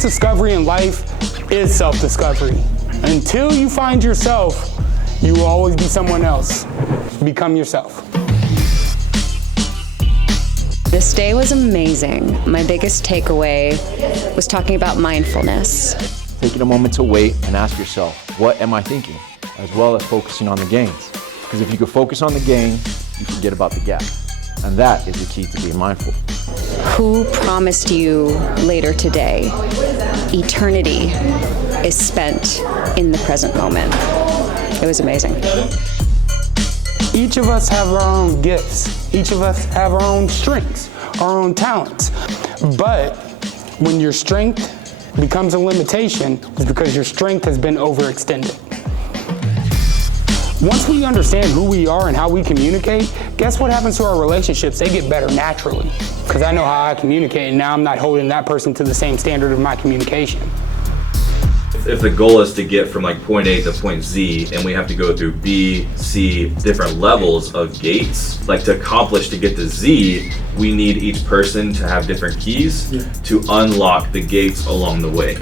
greatest discovery in life is self-discovery. Until you find yourself, you will always be someone else. Become yourself. This day was amazing. My biggest takeaway was talking about mindfulness. Taking a moment to wait and ask yourself, what am I thinking? As well as focusing on the gains. Because if you can focus on the gain, you forget about the gap. And that is the key to being mindful. Who promised you later today? Eternity is spent in the present moment. It was amazing. Each of us have our own gifts. Each of us have our own strengths, our own talents. But when your strength becomes a limitation, it's because your strength has been overextended. Once we understand who we are and how we communicate, guess what happens to our relationships? They get better naturally. Because I know how I communicate, and now I'm not holding that person to the same standard of my communication. If the goal is to get from like point A to point Z, and we have to go through B, C, different levels of gates, like to accomplish to get to Z, we need each person to have different keys to unlock the gates along the way.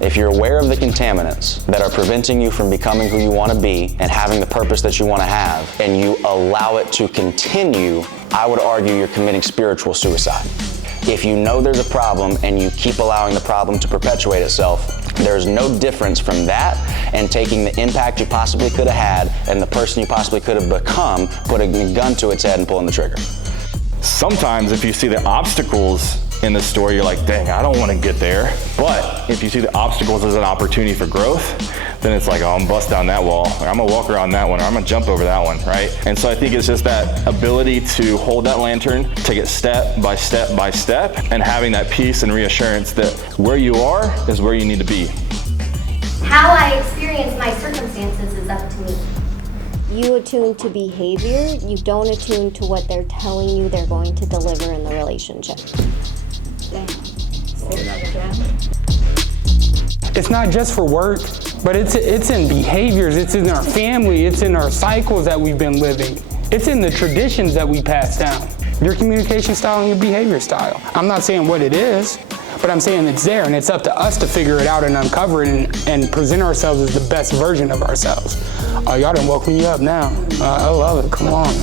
If you're aware of the contaminants that are preventing you from becoming who you want to be and having the purpose that you want to have, and you allow it to continue, I would argue you're committing spiritual suicide. If you know there's a problem and you keep allowing the problem to perpetuate itself, there's no difference from that and taking the impact you possibly could have had and the person you possibly could have become, putting a gun to its head and pulling the trigger. Sometimes if you see the obstacles in the story, you're like, dang, I don't want to get there. But if you see the obstacles as an opportunity for growth, then it's like, oh, I'm bust down that wall, or I'm gonna walk around that one, or I'm gonna jump over that one, right? And so I think it's just that ability to hold that lantern, take it step by step by step, and having that peace and reassurance that where you are is where you need to be. How I experience my circumstances is up to me. You attune to behavior, you don't attune to what they're telling you they're going to deliver in the relationship. It's not just for work, but it's in behaviors, it's in our family, it's in our cycles that we've been living. It's in the traditions that we pass down. Your communication style and your behavior style. I'm not saying what it is, but I'm saying it's there, and it's up to us to figure it out and uncover it and present ourselves as the best version of ourselves. Y'all done woke me up now. I love it, come on.